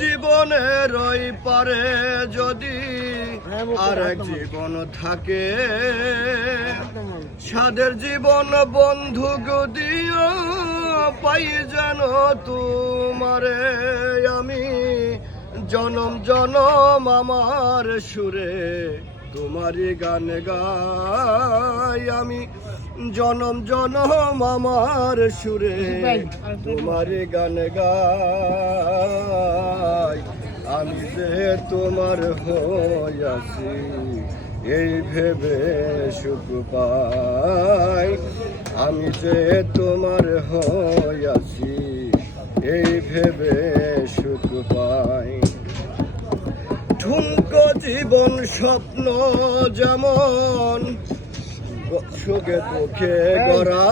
জীবনের ওই পারে যদি আর এক জীবন থাকে, সাদের জীবন বন্ধু গদিও পাই যেন তোমারে আমি। জনম জনম আমার সুরে তোমারই গান গাই আমি। জনম জনম আমার সুরে তোমারই গান গাই আমি। যে তোমার হইয়াছি এই ভেবে সুখ পাই, আমি যে তোমার হইয়াছি এই ভেবে সুখ পাই। ঠুনকো জীবন স্বপ্ন যেমন সুখে দুঃখে গড়া,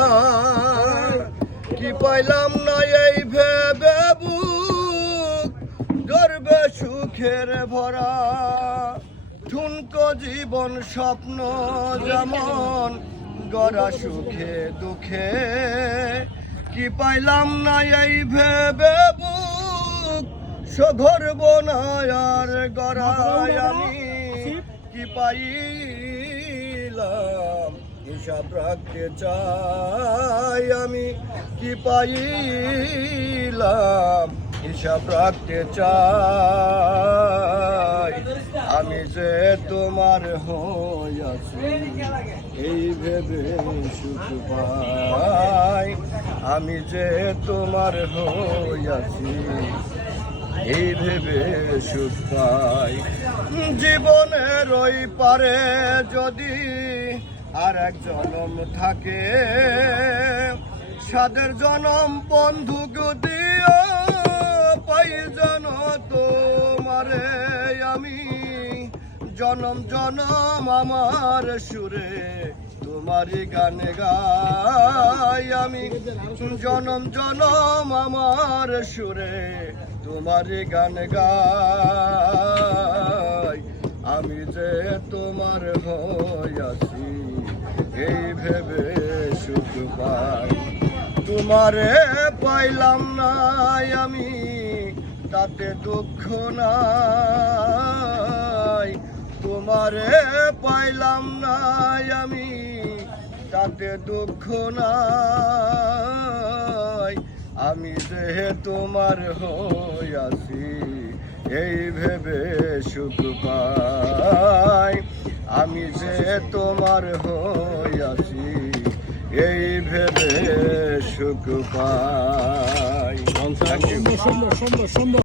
কি পাইলাম না এই ভেবে বুক গর্বে সুখের ভরা। ঠুনকো জীবন স্বপ্ন যেমন গড়া সুখে দুঃখে, কি পাইলাম না এই ভেবে বুক সধরব না আর গড়ায় আমি। কি পাইলাম হিসাব রাখতে চাই আমি, কি পাইলাম হিসাব রাখতে চাই আমি। যে তোমার হইয়াছি এই ভেবে সুখ পাই, আমি যে তোমার হইয়াছি এই ভেবে সুখ পাই। জীবনের ওই পারে যদি আর এক জনম থাকে, সাদের জনম বন্ধু গদিও পাই যেন তোমারে আমি। জনম জনম আমার সুরে তোমারই গান গাই আমি। জনম জনম আমার সুরে তোমারই গান গাই আমি। যে তোমার হইয়াছি এই ভেবে সুখ পাই। তোমারে পাইলাম না আমি তাতে দুঃখ নাই, তোমারে পাইলাম না আমি তাতে দুঃখ নাই। আমি যে তোমার হইয়াছি এই ভেবে সুখ পাই, আমি যে তোমার হইয়াছি এই ভেবে সুখ পাই।